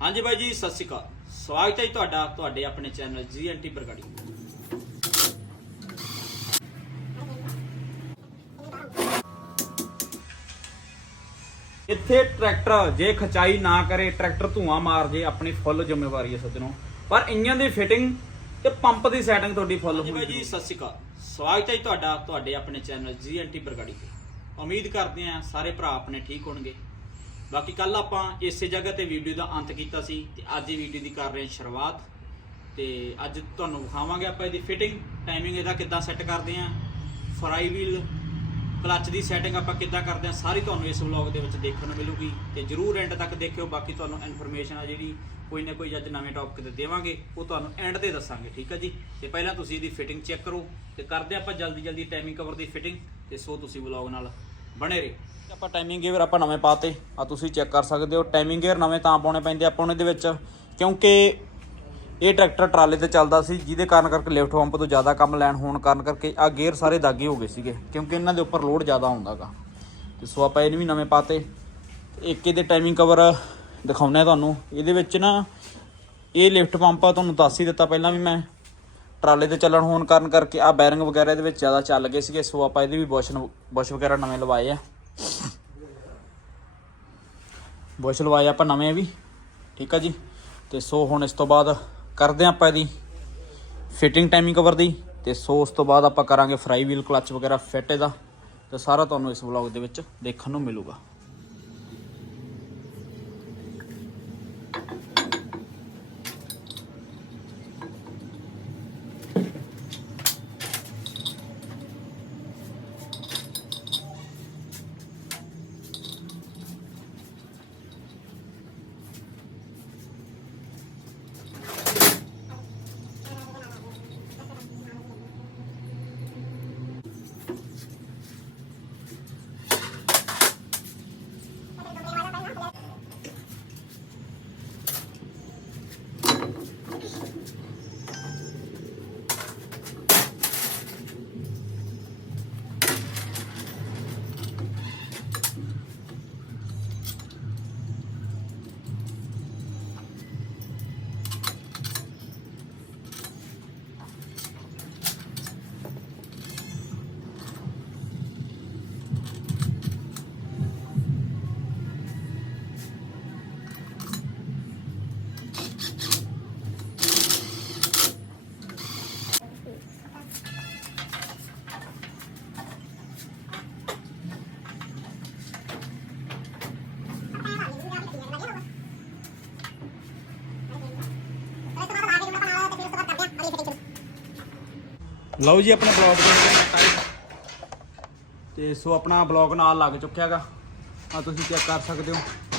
ਹਾਂਜੀ ਬਾਈ ਜੀ ਸਤਿ ਸ਼੍ਰੀ ਅਕਾਲ। ਸਵਾਗਤ ਹੈ ਜੀ ਤੁਹਾਡਾ ਤੁਹਾਡੇ ਆਪਣੇ ਚੈਨਲ ਜੀਐਨਟੀ ਬਰਗਾੜੀ ਇੱਥੇ ਟਰੈਕਟਰ ਜੇ ਖਚਾਈ ਨਾ ਕਰੇ ਟਰੈਕਟਰ ਧੂਆਂ ਮਾਰ ਜੇ ਆਪਣੀ ਫੁੱਲ ਜ਼ਿੰਮੇਵਾਰੀ ਹੈ ਸੱਜਣੋ। ਪਰ ਇੰਜਨ ਦੀ ਫਿਟਿੰਗ ਤੇ ਪੰਪ ਦੀ ਸੈਟਿੰਗ ਤੁਹਾਡੀ ਫੁੱਲ ਹੋਣੀ ਬਾਈ ਜੀ ਸਤਿ ਸ਼੍ਰੀ ਅਕਾਲ। ਸਵਾਗਤ ਹੈ ਜੀ ਤੁਹਾਡਾ ਤੁਹਾਡੇ ਆਪਣੇ ਚੈਨਲ ਜੀਐਨਟੀ ਬਰਗਾੜੀ ਤੇ। ਉਮੀਦ ਕਰਦੇ ਹਾਂ ਸਾਰੇ ਭਰਾ ਆਪਣੇ ਠੀਕ ਹੋਣਗੇ। ਬਾਕੀ ਕੱਲ ਆਪਾਂ ਇਸੇ ਜਗ੍ਹਾ ਤੇ ਵੀਡੀਓ ਦਾ ਅੰਤ ਕੀਤਾ ਸੀ ਤੇ ਅੱਜ ਇਹ ਵੀਡੀਓ ਦੀ ਕਰ ਰਹੇ ਹਾਂ ਸ਼ੁਰੂਆਤ। ਤੇ ਅੱਜ ਤੁਹਾਨੂੰ ਵਿਖਾਵਾਂਗੇ ਆਪਾਂ ਇਹਦੀ ਫਿਟਿੰਗ ਟਾਈਮਿੰਗ ਇਹਦਾ ਕਿੱਦਾਂ ਸੈੱਟ ਕਰਦੇ ਆਂ ਫਰਾਈ ਵੀਲ ਕਲੱਚ ਦੀ ਸੈਟਿੰਗ ਆਪਾਂ ਕਿੱਦਾਂ ਕਰਦੇ ਆਂ ਸਾਰੀ ਤੁਹਾਨੂੰ ਇਸ ਵਲੌਗ ਦੇ ਵਿੱਚ ਦੇਖਣ ਨੂੰ ਮਿਲੂਗੀ। ਤੇ ਜਰੂਰ ਐਂਡ ਤੱਕ ਦੇਖਿਓ, ਬਾਕੀ ਤੁਹਾਨੂੰ ਇਨਫੋਰਮੇਸ਼ਨ ਆ ਜਿਹੜੀ ਕੋਈ ਨਾ ਕੋਈ ਅੱਜ ਨਵੇਂ ਟੌਪਿਕ ਤੇ ਦੇਵਾਂਗੇ, ਉਹ ਤੁਹਾਨੂੰ ਐਂਡ ਤੇ ਦੱਸਾਂਗੇ, ਠੀਕ ਹੈ ਜੀ? ਤੇ ਪਹਿਲਾਂ ਤੁਸੀਂ ਇਹਦੀ ਫਿਟਿੰਗ ਚੈੱਕ ਕਰੋ ਤੇ ਕਰਦੇ ਆਪਾਂ ਜਲਦੀ ਜਲਦੀ ਟਾਈਮਿੰਗ ਕਵਰ ਦੀ ਫਿਟਿੰਗ ਤੇ ਸੋ ਤੁਸੀਂ ਵਲੌਗ ਨਾਲ ਬਣੇ ਰਹੇ। ਆਪਾਂ ਟਾਈਮਿੰਗ ਗੇਅਰ ਆਪਾਂ ਨਵੇਂ ਪਾਤੇ ਆ ਤੁਸੀਂ ਚੈੱਕ ਕਰ ਸਕਦੇ ਹੋ। ਟਾਈਮਿੰਗ ਗੇਅਰ ਨਵੇਂ ਤਾਂ ਪਾਉਣੇ ਪੈਂਦੇ ਆਪਾਂ ਨੂੰ ਇਹਦੇ ਵਿੱਚ, ਕਿਉਂਕਿ ਇਹ ਟਰੈਕਟਰ ਟਰਾਲੇ ਤੇ ਚੱਲਦਾ ਸੀ, ਜਿਹਦੇ ਕਾਰਨ ਕਰਕੇ ਲਿਫਟ ਪੰਪ ਤੋਂ ਜ਼ਿਆਦਾ ਕੰਮ ਲੈਣ ਹੋਣ ਕਾਰਨ ਕਰਕੇ ਆ ਗੇਅਰ ਸਾਰੇ ਦਾਗੇ ਹੋ ਗਏ ਸੀਗੇ, ਕਿਉਂਕਿ ਇਹਨਾਂ ਦੇ ਉੱਪਰ ਲੋਡ ਜ਼ਿਆਦਾ ਆਉਂਦਾਗਾ ਤੇ ਸੋ ਆਪਾਂ ਇਹਨੂੰ ਵੀ ਨਵੇਂ ਪਾਤੇ। ਇੱਕ ਇਹਦੇ ਟਾਈਮਿੰਗ ਕਵਰ ਦਿਖਾਉਣਾ ਤੁਹਾਨੂੰ। ਇਹਦੇ ਵਿੱਚ ਨਾ, ਇਹ ਲਿਫਟ ਪੰਪ ਤੁਹਾਨੂੰ ਦੱਸ ਹੀ ਦਿੱਤਾ ਪਹਿਲਾਂ ਵੀ ਮੈਂ। ਟਰਾਲੇ ਤੇ ਚੱਲਣ ਹੋਣ ਕਾਰਨ ਕਰਕੇ ਆ ਬੈਰਿੰਗ ਵਗੈਰਾ ਇਹਦੇ ਵਿੱਚ ਜ਼ਿਆਦਾ ਚੱਲ ਗਏ ਸੀਗੇ, ਸੋ ਆਪਾਂ ਇਹਦੇ ਵੀ ਬੁਸ਼ ਬੁਸ਼ ਵਗੈਰਾ ਨਵੇਂ ਲਵਾਏ ਆ। ਬੁਸ਼ ਲਵਾਏ ਆਪਾਂ ਨਵੇਂ ਵੀ, ਠੀਕ ਆ ਜੀ? ਤੇ ਸੋ ਹੁਣ ਇਸ ਤੋਂ ਬਾਅਦ ਕਰਦੇ ਹਾਂ ਆਪਾਂ ਇਹਦੀ ਫਿਟਿੰਗ ਟਾਈਮਿੰਗ ਕਵਰ ਦੀ, ਤੇ ਸੋ ਉਸ ਤੋਂ ਬਾਅਦ ਆਪਾਂ ਕਰਾਂਗੇ ਫਰਾਈ ਵੀਲ ਕਲੱਚ ਵਗੈਰਾ ਫਿੱਟ ਇਹਦਾ, ਤੇ ਸਾਰਾ ਤੁਹਾਨੂੰ ਇਸ ਵਲੌਗ ਦੇ ਵਿੱਚ ਦੇਖਣ ਨੂੰ ਮਿਲੂਗਾ। ਲਓ ਜੀ ਆਪਣਾ ਬਲੌਗ ਦੇ ਵਿੱਚ ਤੇ ਸੋ ਆਪਣਾ ਬਲੌਗ ਨਾਲ ਲੱਗ ਚੁੱਕਿਆਗਾ। ਆ ਤੁਸੀਂ ਚੈੱਕ ਕਰ ਸਕਦੇ ਹੋ।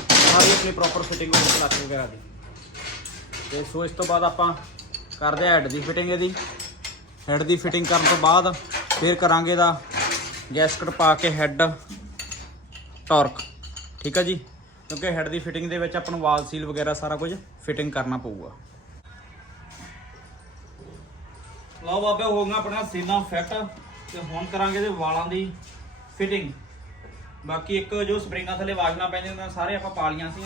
ਸਾਰੀ ਆਪਣੀ ਪ੍ਰੋਪਰ ਫਿਟਿੰਗ ਹੋ ਗਈ ਕਲੱਚ ਵਗੈਰਾ ਦੀ। ਤੇ ਸੋ ਇਸ ਤੋਂ ਬਾਅਦ ਆਪਾਂ ਕਰਦੇ ਆ ਹੈਡ ਦੀ ਫਿਟਿੰਗ ਇਹਦੀ। ਹੈਡ ਦੀ ਫਿਟਿੰਗ ਕਰਨ ਤੋਂ ਬਾਅਦ ਫਿਰ ਕਰਾਂਗੇ ਇਹਦਾ ਗੈਸਕਟ ਪਾ ਕੇ ਹੈਡ ਟਾਰਕ ਠੀਕ ਆ ਜੀ? ਕਿਉਂਕਿ ਹੈਡ ਦੀ ਫਿਟਿੰਗ ਦੇ ਵਿੱਚ ਆਪਾਂ ਨੂੰ ਵਾਲ ਸੀਲ ਵਗੈਰਾ ਸਾਰਾ ਕੁਝ ਫਿਟਿੰਗ ਕਰਨਾ ਪਊਗਾ। ਲਓ ਬਾਬੇ, ਹੋ ਗਿਆ ਆਪਣਾ ਸੀਨਾ ਫਿੱਟ ਤੇ ਹੁਣ ਕਰਾਂਗੇ ਇਹਦੇ ਵਾਲਾਂ ਦੀ ਫਿਟਿੰਗ ਬਾਕੀ ਇੱਕ ਜੋ ਸਪਰਿੰਗਾਂ ਥੱਲੇ ਵਾਜਣਾ ਪੈਂਦੀਆਂ ਨੇ ਸਾਰੇ ਆਪਾਂ ਪਾ ਲੀਆਂ ਸੀ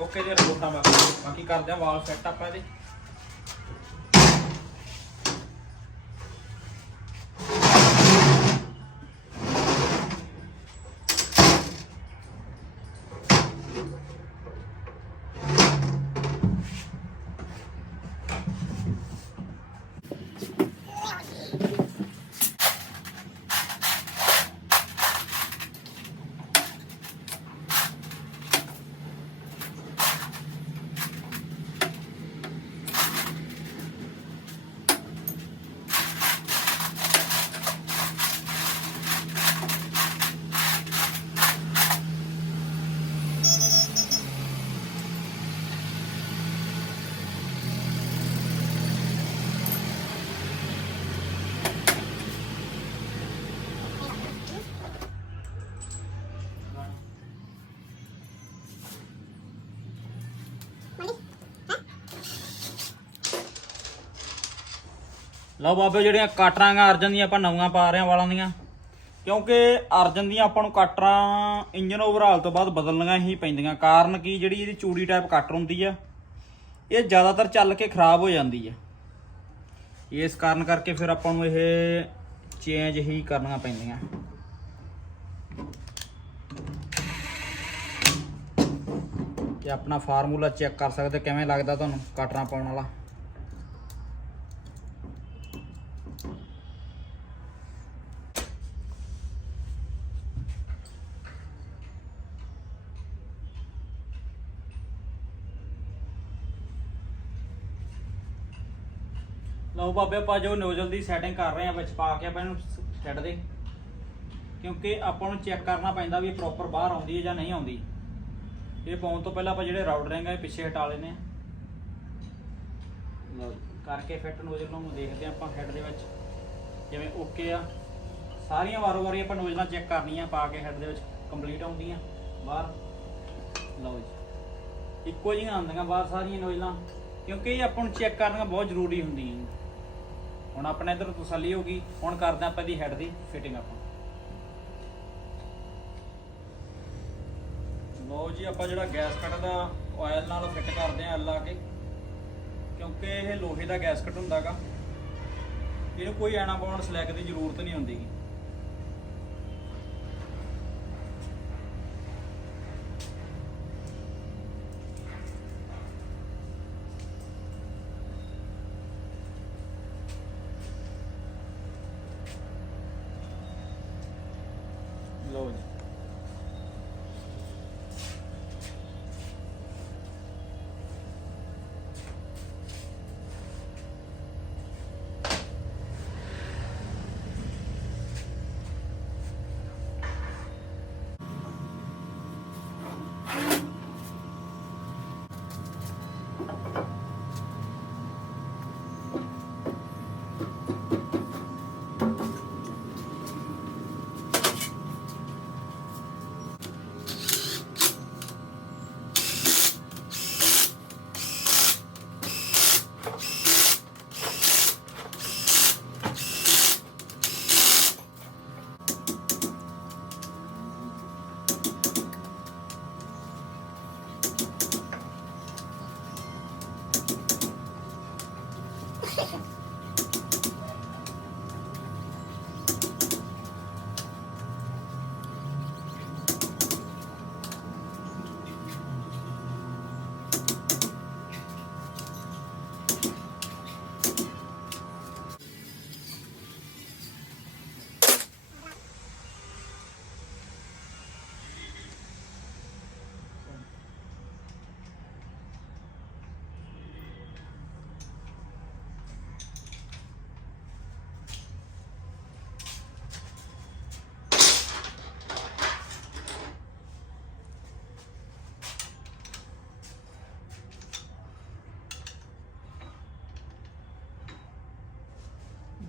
ਓਕੇ ਜੇ ਰਿਪੋਰਟਾਂ ਬਾਕੀ। ਬਾਕੀ ਕਰਦੇ ਆ ਵਾਲ ਫਿੱਟ ਆਪਾਂ ਇਹਦੇ। ਲਓ ਬਾਬੇ ਜਿਹੜੀਆਂ ਕਾਟਰਾਂਗਾ ਅਰਜਨ ਦੀਆਂ ਆਪਾਂ ਨਵੀਆਂ ਪਾ ਰਹੇ ਹਾਂ ਵਾਲਾਂ ਦੀਆਂ। ਕਿਉਂਕਿ ਅਰਜਨ ਦੀਆਂ ਆਪਾਂ ਨੂੰ ਕਟਰਾਂ ਇੰਜਨ ਓਵਰਹਾਲ ਤੋਂ ਬਾਅਦ ਬਦਲਣੀਆਂ ਹੀ ਪੈਂਦੀਆਂ। ਕਾਰਨ ਕੀ? ਜਿਹੜੀ ਇਹਦੀ ਚੂੜੀ ਟਾਈਪ ਕਟਰ ਹੁੰਦੀ ਆ, ਇਹ ਜ਼ਿਆਦਾਤਰ ਚੱਲ ਕੇ ਖਰਾਬ ਹੋ ਜਾਂਦੀ ਆ। ਇਸ ਕਾਰਨ ਕਰਕੇ ਫਿਰ ਆਪਾਂ ਨੂੰ ਇਹ ਚੇਂਜ ਹੀ ਕਰਨੀਆਂ ਪੈਂਦੀਆਂ। ਤੇ ਆਪਣਾ ਫਾਰਮੂਲਾ ਚੈੱਕ ਕਰ ਸਕਦੇ ਕਿਵੇਂ ਲੱਗਦਾ ਤੁਹਾਨੂੰ ਕਟਰਾਂ ਪਾਉਣ ਵਾਲਾ? ਉਹ ਬਾਬੇ, ਆਪਾਂ ਜੋ ਨੋਜ਼ਲ ਦੀ ਸੈਟਿੰਗ ਕਰ ਰਹੇ ਆ ਵਿੱਚ ਪਾ ਕੇ ਆਪਾਂ ਇਹਨੂੰ ਛੱਡ ਦੇ। ਕਿਉਂਕਿ ਆਪਾਂ ਨੂੰ ਚੈੱਕ ਕਰਨਾ ਪੈਂਦਾ ਵੀ ਇਹ ਪ੍ਰੋਪਰ ਬਾਹਰ ਆਉਂਦੀ ਹੈ ਜਾਂ ਨਹੀਂ ਆਉਂਦੀ। ਇਹ ਪਾਉਣ ਤੋਂ ਪਹਿਲਾਂ ਆਪਾਂ ਜਿਹੜੇ ਰਾਊਟ ਰਿੰਗ ਆ ਇਹ ਪਿੱਛੇ ਹਟਾ ਲੈਨੇ ਆ ਲਓ ਕਰਕੇ ਫਿੱਟ ਨੋਜ਼ਲ ਨੂੰ ਦੇਖਦੇ ਆ ਆਪਾਂ ਹੈਡ ਦੇ ਵਿੱਚ ਜਿਵੇਂ ਓਕੇ ਆ। ਸਾਰੀਆਂ ਵਾਰੋ ਵਾਰੀ ਆਪਾਂ ਨੋਜ਼ਲਾਂ ਚੈੱਕ ਕਰਨੀਆਂ, ਪਾ ਕੇ ਹੈਡ ਦੇ ਵਿੱਚ ਕੰਪਲੀਟ ਆਉਂਦੀਆਂ ਬਾਹਰ। ਲਓ ਜੀ, ਇੱਕੋ ਜਿਹੀਆਂ ਆਉਂਦੀਆਂ ਬਾਹਰ ਸਾਰੀਆਂ ਨੋਜ਼ਲਾਂ ਕਿਉਂਕਿ ਇਹ ਆਪਾਂ ਨੂੰ ਚੈੱਕ ਕਰਨਾ ਬਹੁਤ ਜ਼ਰੂਰੀ ਹੁੰਦੀਆਂ। ਹੁਣ ਆਪਣੇ ਇਧਰ ਤਸੱਲੀ ਹੋ ਗਈ ਹੁਣ ਕਰਦੇ ਆਪਾਂ ਇਹਦੀ ਹੈਡ ਦੀ ਫਿਟਿੰਗ ਆਪਾਂ। ਲਓ ਜੀ, ਆਪਾਂ ਜਿਹੜਾ ਗੈਸ ਕੱਟ ਦਾ ਆਇਲ ਨਾਲ ਫਿੱਟ ਕਰਦੇ ਆਂ ਲਾ ਕੇ, ਕਿਉਂਕਿ ਇਹ ਲੋਹੇ ਦਾ ਗੈਸ ਕੱਟ ਹੁੰਦਾਗਾ। ਇਹਨੂੰ ਕੋਈ ਐਣਾ ਪਾਉਣ ਸਲੈਕ ਦੀ ਜ਼ਰੂਰਤ ਨਹੀਂ ਹੁੰਦੀ для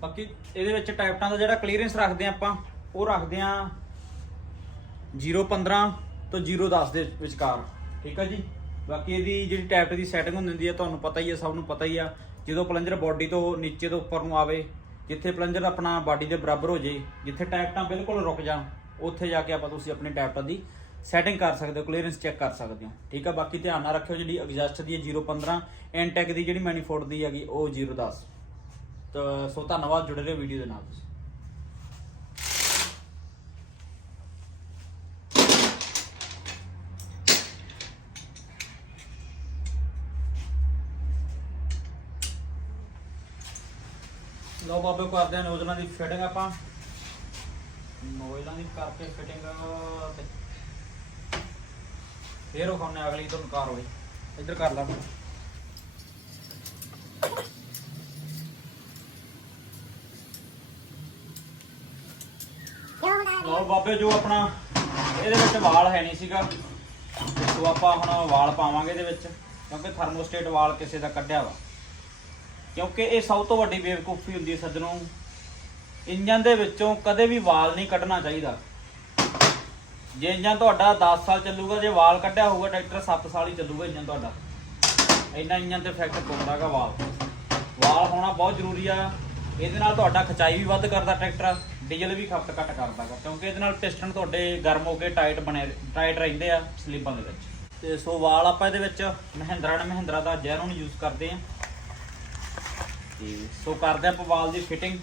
ਬਾਕੀ ਇਹਦੇ ਵਿੱਚ ਟਾਈਪਟਾਂ ਦਾ ਜਿਹੜਾ ਕਲੀਅਰੈਂਸ ਰੱਖਦੇ ਆ ਆਪਾਂ, ਉਹ ਰੱਖਦੇ ਆ 015 ਤੋਂ 010 ਦੇ ਵਿਚਕਾਰ, ਠੀਕ ਆ ਜੀ? ਬਾਕੀ ਇਹਦੀ ਜਿਹੜੀ ਟਾਈਪਟ ਦੀ ਸੈਟਿੰਗ ਹੁੰਦੀ ਹੈ ਤੁਹਾਨੂੰ ਪਤਾ ਹੀ ਹੈ ਸਭ ਨੂੰ ਪਤਾ ਹੀ ਆ, ਜਦੋਂ ਪਲੰਜਰ ਬਾਡੀ ਤੋਂ ਨੀਚੇ ਤੋਂ ਉੱਪਰ ਨੂੰ ਆਵੇ, ਜਿੱਥੇ ਪਲੰਜਰ ਆਪਣਾ ਬਾਡੀ ਦੇ ਬਰਾਬਰ ਹੋ ਜੇ, ਜਿੱਥੇ ਟਾਈਪਟਾਂ ਬਿਲਕੁਲ ਰੁਕ ਜਾਣ, ਉੱਥੇ ਜਾ ਕੇ ਆਪਾਂ ਤੁਸੀਂ ਆਪਣੇ ਟਾਈਪਟਾਂ ਦੀ ਸੈਟਿੰਗ ਕਰ ਸਕਦੇ ਹੋ ਕਲੀਅਰੈਂਸ ਚੈੱਕ ਕਰ ਸਕਦੇ ਹੋ, ਠੀਕ ਆ? ਬਾਕੀ ਧਿਆਨ ਨਾਲ ਰੱਖਿਓ ਜਿਹੜੀ ਐਗਜ਼ਾਸਟ ਦੀ ਹੈ 015 ਐਨਟੈਕ ਦੀ ਜਿਹੜੀ ਮੈਨੀਫੋਲਡ ਦੀ ਹੈਗੀ, ਉਹ 010 ਤਾਂ ਸੋ ਧੰਨਵਾਦ ਜੁੜੇ ਰਹੋ ਵੀਡੀਓ ਦੇ ਨਾਲ ਤੁਸੀਂ। ਲਓ ਬਾਬੇ, ਕਰਦੇ ਆ ਨੋਜ਼ਲਾਂ ਦੀ ਫਿਟਿੰਗ ਆਪਾਂ। ਨੋਜ਼ਲਾਂ ਦੀ ਕਰਕੇ ਫਿਟਿੰਗ ਤੇ ਫੇਰ ਉਹ ਖਾਣੇ ਅਗਲੀ ਤੁਹਾਨੂੰ ਕਾਰ ਹੋਈ ਇੱਧਰ ਕਰ ਲਾ ਲਓ ਬਾਬੇ, ਜੋ ਆਪਣਾ ਇਹਦੇ ਵਿੱਚ ਵਾਲ ਹੈ ਨਹੀਂ ਸੀਗਾ, ਤੇ ਸੋ ਆਪਾਂ ਹੁਣ ਵਾਲ ਪਾਵਾਂਗੇ ਇਹਦੇ ਵਿੱਚ, ਕਿਉਂਕਿ ਥਰਮੋਸਟੇਟ ਵਾਲ ਕਿਸੇ ਦਾ ਕੱਢਿਆ ਵਾ। ਕਿਉਂਕਿ ਇਹ ਸਭ ਤੋਂ ਵੱਡੀ ਬੇਵਕੂਫੀ ਹੁੰਦੀ ਹੈ ਸੱਜਣੋ ਇੰਜਨ ਦੇ ਵਿੱਚੋਂ ਕਦੇ ਵੀ ਵਾਲ ਨਹੀਂ ਕੱਢਣਾ ਚਾਹੀਦਾ। ਜੇ ਇੰਜਨ ਤੁਹਾਡਾ 10 ਸਾਲ ਚੱਲੂਗਾ, ਜੇ ਵਾਲ ਕੱਢਿਆ ਹੋਊਗਾ, ਟਰੈਕਟਰ 7 ਸਾਲ ਹੀ ਚੱਲੂਗਾ ਇੰਜਨ ਤੁਹਾਡਾ। ਇੰਨਾ ਇੰਜਨ ਤੇ ਇਫੈਕਟ ਪਾਉਂਦਾਗਾ ਵਾਲ। ਵਾਲ ਹੋਣਾ ਬਹੁਤ ਜ਼ਰੂਰੀ ਆ। ਇਹਦੇ ਨਾਲ ਤੁਹਾਡਾ ਖਚਾਈ ਵੀ ਵੱਧ ਕਰਦਾ ਟਰੈਕਟਰ। ਡੀਜ਼ਲ ਵੀ ਖਪਤ ਘੱਟ ਕਰਦਾਗਾ, ਕਿਉਂਕਿ ਇਹਦੇ ਨਾਲ ਪਿਸਟਨ ਤੁਹਾਡੇ ਗਰਮ ਹੋ ਕੇ ਟਾਈਟ ਬਣੇ, ਟਾਈਟ ਰਹਿੰਦੇ ਆ ਸਲੀਬਾਂ ਦੇ ਵਿੱਚ। ਤੇ ਸੋ ਵਾਲ ਆਪਾਂ ਇਹਦੇ ਵਿੱਚ ਮਹਿੰਦਰਾ ਨੇ ਮਹਿੰਦਰਾ ਦਾ ਜੈਰੋਨ ਯੂਜ਼ ਕਰਦੇ ਆ। ਤੇ ਸੋ ਕਰਦੇ ਆਪਾਂ ਵਾਲ ਦੀ ਫਿਟਿੰਗ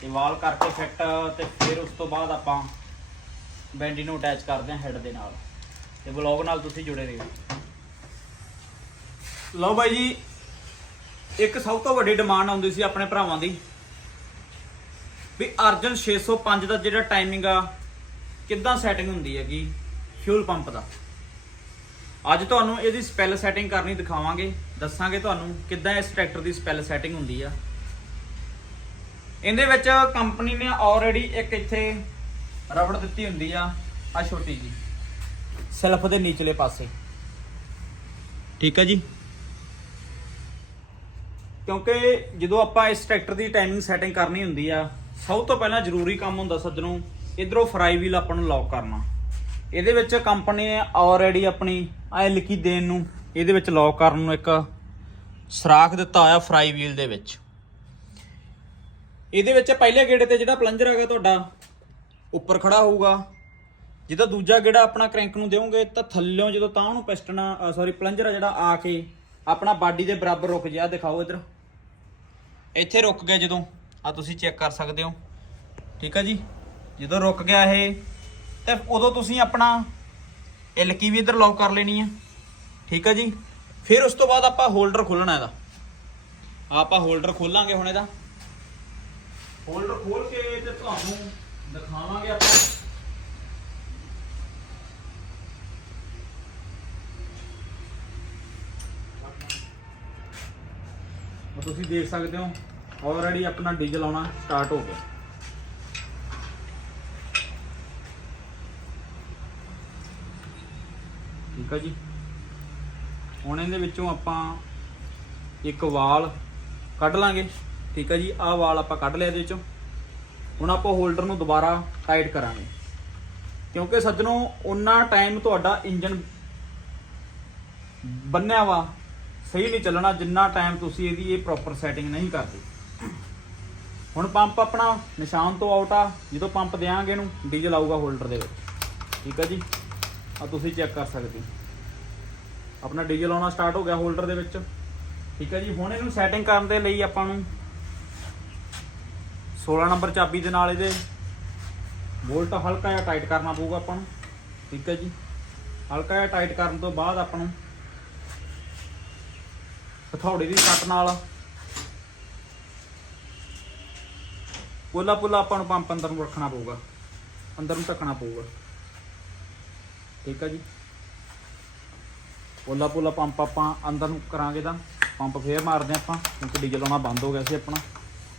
ਤੇ ਵਾਲ ਕਰਕੇ ਫਿੱਟ ਤੇ ਫਿਰ ਉਸ ਤੋਂ ਬਾਅਦ ਆਪਾਂ ਬੈਂਡੀ ਨੂੰ ਅਟੈਚ ਕਰਦੇ ਆ ਹੈਡ ਦੇ ਨਾਲ। ਤੇ ਵਲੌਗ ਨਾਲ ਤੁਸੀਂ ਜੁੜੇ ਰਹੋ। ਲਓ ਬਾਈ ਜੀ, ਇੱਕ ਸਭ ਤੋਂ ਵੱਡੀ ਡਿਮਾਂਡ ਆਉਂਦੀ ਸੀ ਆਪਣੇ ਭਰਾਵਾਂ ਦੀ। ਵੀ ਅਰਜਨ 605 ਦਾ ਜਿਹੜਾ ਟਾਈਮਿੰਗ ਆ, ਕਿੱਦਾਂ ਸੈਟਿੰਗ ਹੁੰਦੀ ਹੈਗੀ? ਫਿਊਲ ਪੰਪ ਦਾ। ਅੱਜ ਤੁਹਾਨੂੰ ਇਹਦੀ ਸਪੈਲ ਸੈਟਿੰਗ ਕਰਨੀ ਦਿਖਾਵਾਂਗੇ। ਦੱਸਾਂਗੇ ਤੁਹਾਨੂੰ ਕਿੱਦਾਂ ਇਸ ਟਰੈਕਟਰ ਦੀ ਸਪੈਲ ਸੈਟਿੰਗ ਹੁੰਦੀ ਆ। ਇਹਦੇ ਵਿੱਚ ਕੰਪਨੀ ਨੇ ਆਲਰੇਡੀ ਇੱਕ ਇੱਥੇ ਰਬੜ ਦਿੱਤੀ ਹੁੰਦੀ ਆ ਆ ਛੋਟੀ ਜੀ। ਸੈਲਫ ਦੇ ਨੀਚਲੇ ਪਾਸੇ। ਠੀਕ ਆ ਜੀ? ਕਿਉਂਕਿ ਜਦੋਂ ਆਪਾਂ ਇਸ ਟਰੈਕਟਰ ਦੀ ਟਾਈਮਿੰਗ ਸੈਟਿੰਗ ਕਰਨੀ ਹੁੰਦੀ ਆ ਸਭ ਤੋਂ ਪਹਿਲਾਂ ਜ਼ਰੂਰੀ ਕੰਮ ਹੁੰਦਾ ਸੱਜਣੋ, ਇਧਰੋਂ ਫਰਾਈ ਵੀਲ ਆਪਾਂ ਨੂੰ ਲੌਕ ਕਰਨਾ। ਇਹਦੇ ਵਿੱਚ ਕੰਪਨੀ ਨੇ ਆਲਰੇਡੀ ਆਪਣੀ ਆ ਲਿਖੀ ਦੇਣ ਨੂੰ, ਇਹਦੇ ਵਿੱਚ ਲੌਕ ਕਰਨ ਨੂੰ ਇੱਕ ਸਰਾਖ ਦਿੱਤਾ ਹੋਇਆ ਫਰਾਈ ਵੀਲ ਦੇ ਵਿੱਚ। ਇਹਦੇ ਵਿੱਚ ਪਹਿਲੇ ਗੇੜੇ ਤੇ ਜਿਹੜਾ ਪਲੰਜਰ ਹੈਗਾ ਤੁਹਾਡਾ, ਉੱਪਰ ਖੜਾ ਹੋਊਗਾ। ਜਦੋਂ ਦੂਜਾ ਗੇੜਾ ਆਪਣਾ ਕ੍ਰੈਂਕ ਨੂੰ ਦਿਓਗੇ ਤਾਂ ਥੱਲਿਓਂ ਜਦੋਂ ਤਾਂ ਉਹਨੂੰ ਪਿਸਟਣਾ ਸੌਰੀ ਪਲੰਜਰ ਆ ਜਿਹੜਾ, ਆ ਕੇ ਆਪਣਾ ਬਾਡੀ ਦੇ ਬਰਾਬਰ ਰੁਕ ਜਾ। ਦਿਖਾਓ ਇਧਰ। ਇੱਥੇ ਰੁਕ ਗਿਆ ਜਦੋਂ। ਆ ਤੁਸੀਂ ਚੈੱਕ ਕਰ ਸਕਦੇ ਹੋ। ਠੀਕ ਆ ਜੀ? ਜਦੋਂ ਰੁਕ ਗਿਆ ਇਹ, ਤੇ ਉਦੋਂ ਤੁਸੀਂ ਆਪਣਾ ਇਲਕੀ ਵੀ ਇਧਰ ਲੌਕ ਕਰ ਲੈਣੀ ਹੈ ਠੀਕ ਆ ਜੀ? ਫਿਰ ਉਸ ਤੋਂ ਬਾਅਦ ਆਪਾਂ ਹੋਲਡਰ ਖੋਲਣਾ ਇਹਦਾ। ਆਪਾਂ ਹੋਲਡਰ ਖੋਲਾਂਗੇ ਹੁਣ ਇਹਦਾ। ਹੋਲਡਰ ਖੋਲ ਕੇ ਤੇ ਤੁਹਾਨੂੰ ਦਿਖਾਵਾਂਗੇ ਆਪਾਂ। ਤੁਸੀਂ ਦੇਖ ਸਕਦੇ ਹੋ ਆਲਰੇਡੀ ਆਪਣਾ ਡੀਜ਼ਲ ਆਉਣਾ ਸਟਾਰਟ ਹੋ ਗਿਆ। ਠੀਕ ਆ ਜੀ। ਹੁਣ ਇਹਦੇ ਵਿੱਚੋਂ ਆਪਾਂ ਇੱਕ ਵਾਲ ਕੱਢ ਲਾਂਗੇ। ਠੀਕ ਆ ਜੀ, ਆਹ ਵਾਲ ਆਪਾਂ ਕੱਢ ਲਿਆ ਇਹਦੇ ਵਿੱਚੋਂ। ਹੁਣ ਆਪਾਂ ਹੋਲਡਰ ਨੂੰ ਦੁਬਾਰਾ ਟਾਈਟ ਕਰਾਂਗੇ। ਕਿਉਂਕਿ ਸੱਜਣੋ ਉਨਾ ਟਾਈਮ ਤੁਹਾਡਾ ਇੰਜਨ ਬੰਨਿਆ ਵਾ, ਸਹੀ ਨਹੀਂ ਚੱਲਣਾ ਜਿੰਨਾ ਟਾਈਮ ਤੁਸੀਂ ਇਹਦੀ ਇਹ ਪ੍ਰੋਪਰ ਸੈਟਿੰਗ ਨਹੀਂ ਕਰਦੇ। ਹੁਣ ਪੰਪ ਆਪਣਾ ਨਿਸ਼ਾਨ ਤੋਂ ਆਊਟ ਆ, ਜਦੋਂ ਪੰਪ ਦੇਾਂਗੇ ਇਹਨੂੰ ਡੀਜ਼ਲ ਆਊਗਾ ਹੋਲਡਰ ਦੇ ਵਿੱਚ। ਠੀਕ ਆ ਜੀ? ਆ ਤੁਸੀਂ ਚੈੱਕ ਕਰ ਸਕਦੇ ਹੋ। ਆਪਣਾ ਡੀਜ਼ਲ ਆਉਣਾ ਸਟਾਰਟ ਹੋ ਗਿਆ ਹੋਲਡਰ ਦੇ ਵਿੱਚ। ਠੀਕ ਹੈ ਜੀ? ਹੁਣ ਇਹਨੂੰ ਸੈਟਿੰਗ ਕਰਨ ਦੇ ਲਈ ਆਪਾਂ ਨੂੰ 16 ਨੰਬਰ ਚਾਬੀ ਦੇ ਨਾਲ ਇਹਦੇ ਵੋਲਟ ਹਲਕਾ ਜਿਹਾ ਟਾਈਟ ਕਰਨਾ ਪਊਗਾ ਆਪਾਂ ਨੂੰ। ਠੀਕ ਹੈ ਜੀ? ਹਲਕਾ ਜਿਹਾ ਟਾਈਟ ਕਰਨ ਤੋਂ ਬਾਅਦ ਆਪਾਂ ਨੂੰ ਹਥੌੜੇ ਦੀ ਕੱਟ ਨਾਲ ਪੁੱਲਾ ਪੁੱਲਾ ਆਪਾਂ ਨੂੰ ਪੰਪ ਅੰਦਰ ਨੂੰ ਰੱਖਣਾ ਪਊਗਾ। ਅੰਦਰ ਨੂੰ ਢੱਕਣਾ ਪਊਗਾ। ਠੀਕ ਆ ਜੀ। ਪੋਲਾ ਪੋਲਾ ਪੰਪ ਆਪਾਂ ਅੰਦਰ ਨੂੰ ਕਰਾਂਗੇ ਤਾਂ ਪੰਪ ਫੇਰ ਮਾਰਦੇ ਆਪਾਂ, ਕਿਉਂਕਿ ਡੀਜ਼ਲ ਆਉਣਾ ਬੰਦ ਹੋ ਗਿਆ ਸੀ ਆਪਣਾ।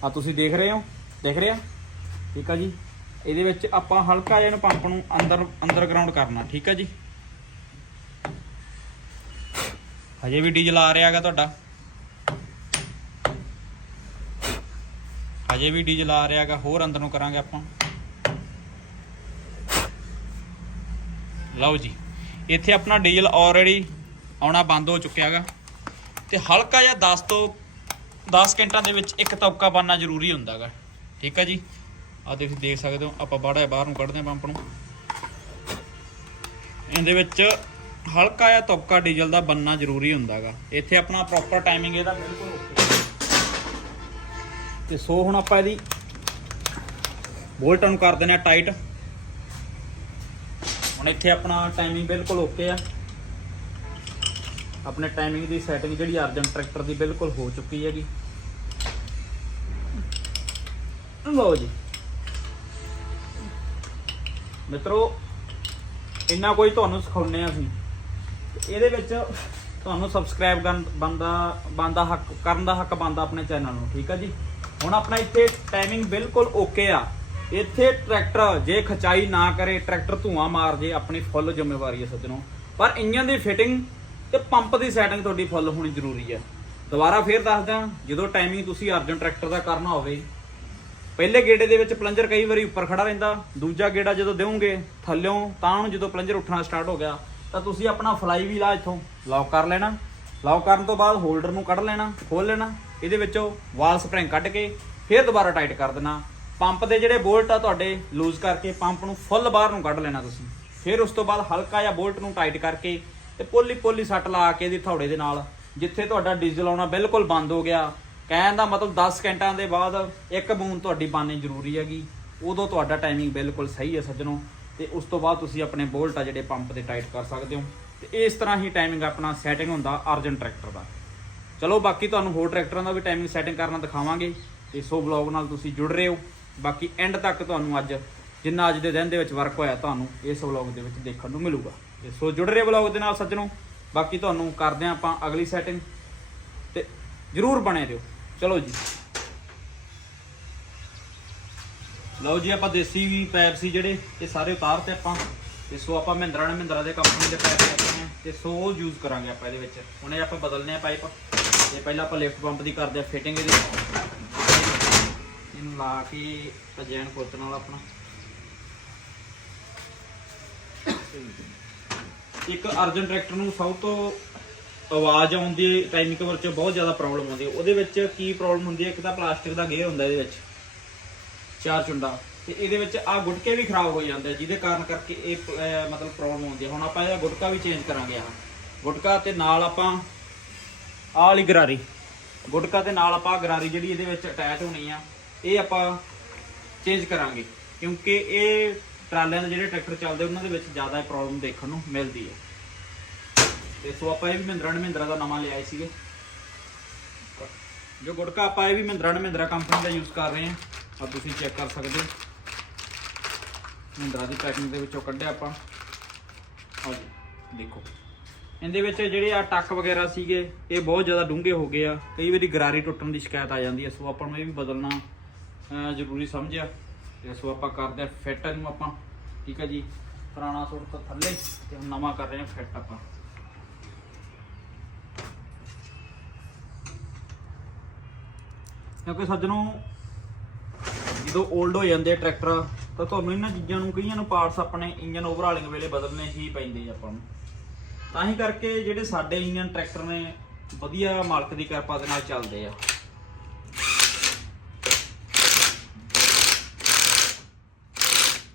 ਆ ਤੁਸੀਂ ਦੇਖ ਰਹੇ ਹੋ? ਦੇਖ ਰਹੇ? ਆ ਠੀਕ ਆ ਜੀ। ਇਹਦੇ ਵਿੱਚ ਆਪਾਂ ਹਲਕਾ ਜਿਹਾ ਇਹਨੂੰ ਪੰਪ ਨੂੰ ਅੰਦਰ ਅੰਡਰਗਰਾਉਂਡ ਕਰਨਾ, ਠੀਕ ਆ ਜੀ। ਹਜੇ ਵੀ ਡੀਜ਼ਲ ਆ ਰਿਹਾ ਹੈਗਾ ਤੁਹਾਡਾ। ਹਜੇ ਵੀ ਡੀਜ਼ਲ ਆ ਰਿਹਾ ਹੈਗਾ, ਹੋਰ ਅੰਦਰ ਨੂੰ ਕਰਾਂਗੇ ਆਪਾਂ। ਲਓ ਜੀ, ਇੱਥੇ ਆਪਣਾ ਡੀਜ਼ਲ ਆਲਰੇਡੀ ਆਉਣਾ ਬੰਦ ਹੋ ਚੁੱਕਿਆ ਹੈਗਾ। ਤੇ ਹਲਕਾ ਜਿਹਾ 10 ਤੋਂ 10 ਘੰਟਾਂ ਦੇ ਵਿੱਚ ਇੱਕ ਤੌਕਾ ਬਣਨਾ ਜ਼ਰੂਰੀ ਹੁੰਦਾ ਹੈਗਾ। ਠੀਕ ਹੈ ਜੀ? ਆ ਤੁਸੀਂ ਦੇਖ ਸਕਦੇ ਹੋ, ਆਪਾਂ ਬਾੜਾ ਬਾਹਰ ਨੂੰ ਕੱਢਦੇ ਹਾਂ ਪੰਪ ਨੂੰ। ਇਹਦੇ ਵਿੱਚ ਹਲਕਾ ਜਿਹਾ ਤੌਕਾ ਡੀਜ਼ਲ ਦਾ ਬੰਨਣਾ ਜ਼ਰੂਰੀ ਹੁੰਦਾ ਹੈਗਾ। ਇੱਥੇ ਆਪਣਾ ਪ੍ਰੋਪਰ ਟਾਈਮਿੰਗ ਇਹਦਾ ਬਿਲਕੁਲ ਓਕੇ ਤੇ ਸੋ ਹੁਣ ਆਪਾਂ ਇਹਦੀ ਬੋਲਟਾਂ ਨੂੰ ਕਰ ਦਿੰਦੇ ਆ ਟਾਈਟ। ਹੁਣ ਇੱਥੇ ਆਪਣਾ ਟਾਈਮਿੰਗ ਬਿਲਕੁਲ ਓਕੇ ਆ। ਆਪਣੇ ਟਾਈਮਿੰਗ ਦੀ ਸੈਟਿੰਗ ਜਿਹੜੀ ਅਰਜਨ ਟਰੈਕਟਰ ਦੀ ਬਿਲਕੁਲ ਹੋ ਚੁੱਕੀ ਹੈਗੀ। ਲਓ ਜੀ। ਮਿੱਤਰੋ, ਇੰਨਾ ਕੋਈ ਤੁਹਾਨੂੰ ਸਿਖਾਉਨੇ ਆ ਅਸੀਂ। ਇਹਦੇ ਵਿੱਚ ਤੁਹਾਨੂੰ ਸਬਸਕ੍ਰਾਈਬ ਕਰਨ ਬੰਦਾ ਬੰਦਾ ਹੱਕ ਕਰਨ ਦਾ ਹੱਕ ਬੰਦਾ ਆਪਣੇ ਚੈਨਲ ਨੂੰ, ਠੀਕ ਆ ਜੀ? ਹੁਣ ਆਪਣਾ ਇੱਥੇ ਟਾਈਮਿੰਗ ਬਿਲਕੁਲ ਓਕੇ ਆ। ਇੱਥੇ ਟਰੈਕਟਰ ਜੇ ਖਚਾਈ ਨਾ ਕਰੇ ਟਰੈਕਟਰ ਧੂਆਂ ਮਾਰ ਜੇ, ਆਪਣੀ ਫੁੱਲ ਜ਼ਿੰਮੇਵਾਰੀ ਹੈ ਸੱਜਣੋ। ਪਰ ਇੰਜਨ ਦੀ ਫਿਟਿੰਗ ਤੇ ਪੰਪ ਦੀ ਸੈਟਿੰਗ ਤੁਹਾਡੀ ਫੁੱਲ ਹੋਣੀ ਜ਼ਰੂਰੀ ਹੈ ਦੁਬਾਰਾ ਫੇਰ ਦੱਸਦਾ, ਜਦੋਂ ਟਾਈਮਿੰਗ ਤੁਸੀਂ ਅਰਜਨ ਟਰੈਕਟਰ ਦਾ ਕਰਨਾ ਹੋਵੇ, ਪਹਿਲੇ ਗੇੜੇ ਦੇ ਵਿੱਚ ਪਲੰਜਰ ਕਈ ਵਾਰੀ ਉੱਪਰ ਖੜਾ ਰਹਿੰਦਾ, ਦੂਜਾ ਗੇੜਾ ਜਦੋਂ ਦਿਓਗੇ ਥੱਲਿਓਂ, ਤਾਂ ਉਹਨੂੰ ਜਦੋਂ ਪਲੰਜਰ ਉੱਠਣਾ ਸਟਾਰਟ ਹੋ ਗਿਆ, ਤਾਂ ਤੁਸੀਂ ਆਪਣਾ ਫਲਾਈ ਵੀਲ ਆ ਇੱਥੋਂ ਲੌਕ ਕਰ ਲੈਣਾ। ਲੌਕ ਕਰਨ ਤੋਂ ਬਾਅਦ ਹੋਲਡਰ ਨੂੰ ਕੱਢ ਲੈਣਾ ਖੋਲ ਲੈਣਾ। ਇਹਦੇ ਵਿੱਚੋਂ ਵਾਲ ਸਪਰਿੰਗ ਕੱਢ ਕੇ ਫਿਰ ਦੁਬਾਰਾ ਟਾਈਟ ਕਰ ਦੇਣਾ। ਪੰਪ ਦੇ ਜਿਹੜੇ ਬੋਲਟ ਆ ਤੁਹਾਡੇ ਲੂਜ਼ ਕਰਕੇ ਪੰਪ ਨੂੰ ਫੁੱਲ ਬਾਹਰ ਨੂੰ ਕੱਢ ਲੈਣਾ ਤੁਸੀਂ। ਫਿਰ ਉਸ ਤੋਂ ਬਾਅਦ ਹਲਕਾ ਜਿਹਾ ਬੋਲਟ ਨੂੰ ਟਾਈਟ ਕਰਕੇ ਤੇ ਪੋਲੀ ਪੋਲੀ ਸੱਟ ਲਾ ਕੇ ਇਹਦੀ ਥੌੜੇ ਦੇ ਨਾਲ, ਜਿੱਥੇ ਤੁਹਾਡਾ ਡੀਜ਼ਲ ਆਉਣਾ ਬਿਲਕੁਲ ਬੰਦ ਹੋ ਗਿਆ। ਕਹਿਣ ਦਾ ਮਤਲਬ 10 ਸਕਿੰਟਾਂ ਦੇ ਬਾਅਦ ਇੱਕ ਬੂੰਦ ਤੁਹਾਡੀ ਬਾਨੀ ਜ਼ਰੂਰੀ ਹੈਗੀ। ਉਦੋਂ ਤੁਹਾਡਾ ਟਾਈਮਿੰਗ ਬਿਲਕੁਲ ਸਹੀ ਹੈ ਸੱਜਣੋ। ਤੇ ਉਸ ਤੋਂ ਬਾਅਦ ਤੁਸੀਂ ਆਪਣੇ ਬੋਲਟ ਆ ਜਿਹੜੇ ਪੰਪ ਤੇ ਟਾਈਟ ਕਰ ਸਕਦੇ ਹੋ। ਤੇ ਇਸ ਤਰ੍ਹਾਂ ਹੀ ਟਾਈਮਿੰਗ ਆਪਣਾ ਸੈਟਿੰਗ ਹੁੰਦਾ ਅਰਜਨ ਟਰੈਕਟਰ ਦਾ। ਚਲੋ ਬਾਕੀ ਤੁਹਾਨੂੰ ਹੋਰ ਟਰੈਕਟਰਾਂ ਦਾ ਵੀ ਟਾਈਮਿੰਗ ਸੈਟਿੰਗ ਕਰਨਾ ਦਿਖਾਵਾਂਗੇ ਤੇ ਸੋ ਵਲੌਗ ਨਾਲ ਤੁਸੀਂ ਜੁੜ ਰਹੇ ਹੋ। ਬਾਕੀ ਐਂਡ ਤੱਕ ਤੁਹਾਨੂੰ ਅੱਜ, ਜਿੰਨਾ ਅੱਜ ਦੇ ਦਿਨ ਦੇ ਵਿੱਚ ਵਰਕ ਹੋਇਆ ਤੁਹਾਨੂੰ, ਇਸ ਵਲੌਗ ਦੇ ਵਿੱਚ ਦੇਖਣ ਨੂੰ ਮਿਲੂਗਾ। ਤੇ ਸੋ ਜੁੜ ਰਹੇ ਵਲੌਗ ਦੇ ਨਾਲ ਸੱਜਣੋ। ਬਾਕੀ ਤੁਹਾਨੂੰ ਕਰਦੇ ਹਾਂ ਆਪਾਂ ਅਗਲੀ ਸੈਟਿੰਗ ਤੇ ਜਰੂਰ ਬਣੇ ਰਹੋ। ਚਲੋ ਜੀ। ਲਓ ਜੀ, ਆਪਾਂ ਦੇਸੀ ਵੀ ਪੈਪ ਸੀ ਜਿਹੜੇ, ਇਹ ਸਾਰੇ ਉਤਾਰ ਤੇ ਆਪਾਂ। ਤੇ ਸੋ ਆਪਾਂ ਮਹਿੰਦਰਾ ਨੇ ਮਹਿੰਦਰਾ ਦੇ ਕੰਪਨੀ ਦੇ ਪੈਪ ਰੱਖੇ ਆ। ਤੇ ਸੋ ਉਹ ਯੂਜ਼ ਕਰਾਂਗੇ ਆਪਾਂ ਇਹਦੇ ਵਿੱਚ। ਹੁਣ ਆਪਾਂ ਬਦਲਨੇ ਆ ਪਾਈਪ ਤੇ ਪਹਿਲਾਂ ਆਪਾਂ ਲਿਫਟ ਪੰਪ ਦੀ ਕਰਦੇ ਆ ਫਿਟਿੰਗ ਇਹਦੀ। ਇਹਨੂੰ ਲਾ ਕੇ ਅਜੈਨ ਖੋਤਣ ਨਾਲ ਆਪਣਾ। ਇੱਕ ਅਰਜਨ ਟਰੈਕਟਰ ਨੂੰ ਸਭ ਤੋਂ ਆਵਾਜ਼ ਆਉਂਦੀ ਹੈ ਟਾਈਮ 'ਚ ਬਹੁਤ ਜ਼ਿਆਦਾ ਪ੍ਰੋਬਲਮ ਆਉਂਦੀ ਹੈ। ਉਹਦੇ ਵਿੱਚ ਕੀ ਪ੍ਰੋਬਲਮ ਹੁੰਦੀ ਹੈ? ਇੱਕ ਤਾਂ ਪਲਾਸਟਿਕ ਦਾ ਗੇਅਰ ਹੁੰਦਾ ਇਹਦੇ ਵਿੱਚ, ਚਾਰ ਚੁੰਡਾ। ਤੇ ਇਹਦੇ ਵਿੱਚ ਆ ਗੁਟਕੇ ਵੀ ਖਰਾਬ ਹੋ ਜਾਂਦੇ ਜਿਹਦੇ ਕਾਰਨ ਕਰਕੇ ਇਹ ਮਤਲਬ ਪ੍ਰੋਬਲਮ ਆਉਂਦੀ ਹੈ। ਹੁਣ ਆਪਾਂ ਇਹਦਾ ਗੁਟਕਾ ਵੀ ਚੇਂਜ ਕਰਾਂਗੇ ਆ ਗੁਟਕਾ ਤੇ ਨਾਲ ਆਪਾਂ ਆਹ ਵਾਲੀ ਗਰਾਰੀ। ਗੁਟਕਾ ਤੇ ਨਾਲ ਆਪਾਂ ਗਰਾਰੀ ਜਿਹੜੀ ਇਹਦੇ ਵਿੱਚ ਅਟੈਚ ਹੋਣੀ ਆ, ਇਹ ਆਪਾਂ ਚੇਂਜ ਕਰਾਂਗੇ, ਕਿਉਂਕਿ ਇਹ ਟਰਾਲਿਆਂ ਦੇ ਜਿਹੜੇ ਟਰੈਕਟਰ ਚੱਲਦੇ, ਉਹਨਾਂ ਦੇ ਵਿੱਚ ਜ਼ਿਆਦਾ ਪ੍ਰੋਬਲਮ ਦੇਖਣ ਨੂੰ ਮਿਲਦੀ ਹੈ ਤੇ ਸੋ ਆਪਾਂ ਇਹ ਵੀ ਮਹਿੰਦਰਾ ਨੇ ਮਹਿੰਦਰਾ ਦਾ ਨਵਾਂ ਲਿਆਏ ਸੀਗੇ। ਜੋ ਗੁਟਕਾ ਆਪਾਂ ਇਹ ਵੀ ਮਹਿੰਦਰਾ ਨੇ ਮਹਿੰਦਰਾ ਕੰਪਨੀ ਦਾ ਯੂਜ਼ ਕਰ ਰਹੇ ਹਾਂ ਆ ਤੁਸੀਂ ਚੈੱਕ ਕਰ ਸਕਦੇ ਹੋ। ਮਹਿੰਦਰਾ ਦੀ ਪੈਕਿੰਗ ਦੇ ਵਿੱਚੋਂ ਕੱਢਿਆ ਆਪਾਂ। ਆ ਜੀ, ਦੇਖੋ। ਇਹਦੇ ਵਿੱਚ ਜਿਹੜੇ ਆ ਟੱਕ ਵਗੈਰਾ ਸੀਗੇ, ਇਹ ਬਹੁਤ ਜ਼ਿਆਦਾ ਡੂੰਘੇ ਹੋ ਗਏ ਆ। ਕਈ ਵਾਰੀ ਗਰਾਰੀ ਟੁੱਟਣ ਦੀ ਸ਼ਿਕਾਇਤ ਆ ਜਾਂਦੀ ਹੈ ਸੋ ਆਪਾਂ ਨੂੰ ਇਹ ਵੀ ਬਦਲਣਾ ਜ਼ਰੂਰੀ ਸਮਝਿਆ। ਤੇ ਸੋ ਆਪਾਂ ਕਰਦੇ ਆ ਫਿੱਟ ਇਹਨੂੰ ਆਪਾਂ, ਠੀਕ ਹੈ ਜੀ? ਪੁਰਾਣਾ ਸੁੱਟ ਤੋਂ ਥੱਲੇ, ਤੇ ਹੁਣ ਨਵਾਂ ਕਰ ਰਹੇ ਆ ਫਿੱਟ ਆਪਾਂ। ਕਿਉਂਕਿ ਸੱਜਣੋਂ, ਜਦੋਂ 올ਡ ਹੋ ਜਾਂਦੇ ਆ ਟਰੈਕਟਰ ਤਾਂ ਤੁਹਾਨੂੰ ਇਹਨਾਂ ਚੀਜ਼ਾਂ ਨੂੰ, ਕਈਆਂ ਨੂੰ ਪਾਰਟਸ ਆਪਣੇ ਇੰਜਨ ਓਵਰਹਾਲਿੰਗ ਵੇਲੇ ਬਦਲਨੇ ਹੀ ਪੈਂਦੇ ਆਪਾਂ ਨੂੰ। ਤਾਂ ਹੀ ਕਰਕੇ ਜਿਹੜੇ ਸਾਡੇ ਇੰਡੀਅਨ ਟਰੈਕਟਰ ਨੇ ਵਧੀਆ ਮਾਲਕ ਦੀ ਕਿਰਪਾ ਦੇ ਨਾਲ ਚੱਲਦੇ ਆ।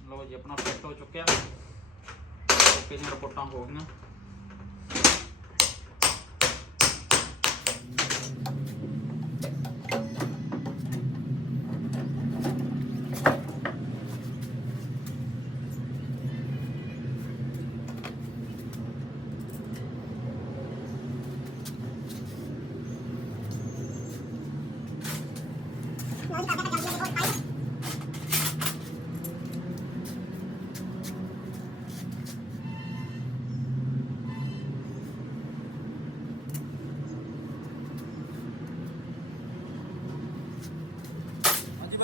ਲਓ ਜੀ, ਆਪਣਾ ਫਿੱਟ ਹੋ ਚੁੱਕਿਆ। ਓਕੇ ਦੀਆਂ ਰਿਪੋਰਟਾਂ ਹੋ ਗਈਆਂ।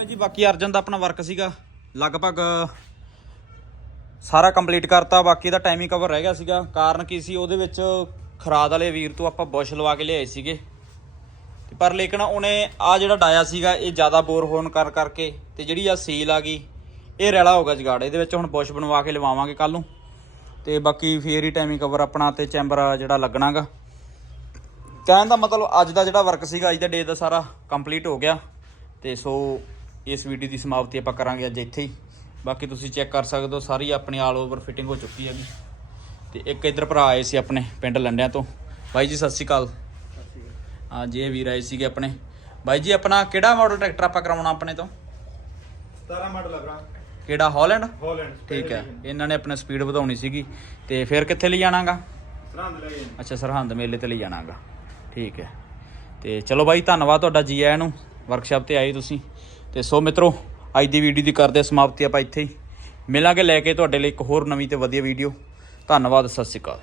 ਹਾਂਜੀ ਜੀ, ਬਾਕੀ ਅਰਜਨ ਦਾ ਆਪਣਾ ਵਰਕ ਸੀਗਾ। ਲਗਭਗ ਸਾਰਾ ਕੰਪਲੀਟ ਕਰਤਾ, ਬਾਕੀ ਦਾ ਟਾਈਮਿੰਗ ਕਵਰ ਰਹਿ ਗਿਆ ਸੀਗਾ। ਕਾਰਨ ਕੀ ਸੀ, ਉਹਦੇ ਵਿੱਚ ਖਰਾਦ ਵਾਲੇ ਵੀਰ ਤੋਂ ਆਪਾਂ ਬੁਸ਼ ਲਵਾ ਕੇ ਲਿਆਏ ਸੀਗੇ। ਤੇ ਪਰ ਲੇਕਿਨ ਉਹਨੇ ਆ ਜਿਹੜਾ ਡਾਇਆ ਸੀਗਾ, ਇਹ ਜ਼ਿਆਦਾ ਬੋਰ ਹੋਣ ਕਰ ਕਰਕੇ ਤੇ ਜਿਹੜੀ ਆ ਸੀਲ ਆ ਗਈ, ਇਹ ਰੈਲਾ ਹੋ ਗਿਆ ਜਗਾੜ। ਇਹਦੇ ਵਿੱਚ ਹੁਣ ਬੁਸ਼ ਬਣਵਾ ਕੇ ਲਵਾਵਾਂਗੇ ਕੱਲ ਨੂੰ। ਤੇ ਬਾਕੀ ਫੇਰ ਹੀ ਟਾਈਮਿੰਗ ਕਵਰ ਆਪਣਾ ਤੇ ਚੈਂਬਰ ਜਿਹੜਾ ਲੱਗਣਾਗਾ। ਕਹਿਣ ਦਾ ਮਤਲਬ ਅੱਜ ਦਾ ਜਿਹੜਾ ਵਰਕ ਸੀਗਾ, ਅੱਜ ਦਾ ਡੇ ਦਾ ਸਾਰਾ ਕੰਪਲੀਟ ਹੋ ਗਿਆ। ਤੇ ਸੋ ਇਸ ਵੀਡੀਓ ਦੀ ਸਮਾਪਤੀ ਆਪਾਂ ਕਰਾਂਗੇ ਅੱਜ ਇੱਥੇ ਹੀ। ਬਾਕੀ ਤੁਸੀਂ ਚੈੱਕ ਕਰ ਸਕਦੇ ਹੋ ਸਾਰੀ ਆਪਣੀ ਆਲ ਓਵਰ ਫਿਟਿੰਗ ਹੋ ਚੁੱਕੀ ਹੈਗੀ। ਤੇ ਇੱਕ ਇਧਰ ਭਰਾ ਆਏ ਸੀ ਆਪਣੇ ਪਿੰਡ ਲੰਡਿਆਂ ਤੋਂ। ਬਾਈ ਜੀ ਸਤਿ ਸ਼੍ਰੀ ਅਕਾਲ। ਹਾਂ ਜੀ ਇਹ ਵੀਰ ਆਏ ਸੀਗੇ ਆਪਣੇ। ਬਾਈ ਜੀ ਆਪਣਾ ਕਿਹੜਾ ਮਾਡਲ ਟਰੈਕਟਰ ਆਪਾਂ ਕਰਾਉਣਾ ਆਪਣੇ ਤੋਂ? 17 ਮਾਡਲ ਆ ਭਰਾ। ਕਿਹੜਾ ਹਾਲੈਂਡ ਹਾਲੈਂਡ ਠੀਕ ਹੈ। ਇਹਨਾਂ ਨੇ ਆਪਣਾ ਸਪੀਡ ਵਧਾਉਣੀ ਸੀਗੀ। ਤੇ ਫਿਰ ਕਿੱਥੇ ਲਈ ਜਾਣਾਗਾ? ਸਰਹੰਦ ਲੈ ਅੱਛਾ ਸਰਹੰਦ ਮੇਲੇ ਤੇ ਲਈ ਜਾਣਾਗਾ। ਠੀਕ ਹੈ। ਤੇ ਚਲੋ ਬਾਈ ਧੰਨਵਾਦ ਤੁਹਾਡਾ ਜੀ ਆਇਆਂ ਨੂੰ। ਵਰਕਸ਼ਾਪ ਤੇ ਆਏ ਤੁਸੀਂ। ਤੇ ਸੋ ਮਿੱਤਰੋ, ਅੱਜ ਦੀ ਵੀਡੀਓ ਦੀ ਕਰਦੇ ਹਾਂ ਸਮਾਪਤੀ ਆਪਾਂ ਇੱਥੇ ਹੀ। ਮਿਲਾਂਗੇ ਲੈ ਕੇ ਤੁਹਾਡੇ ਲਈ ਇੱਕ ਹੋਰ ਨਵੀਂ ਤੇ ਵਧੀਆ ਵੀਡੀਓ ਧੰਨਵਾਦ, ਸਤਿ ਸ਼੍ਰੀ ਅਕਾਲ।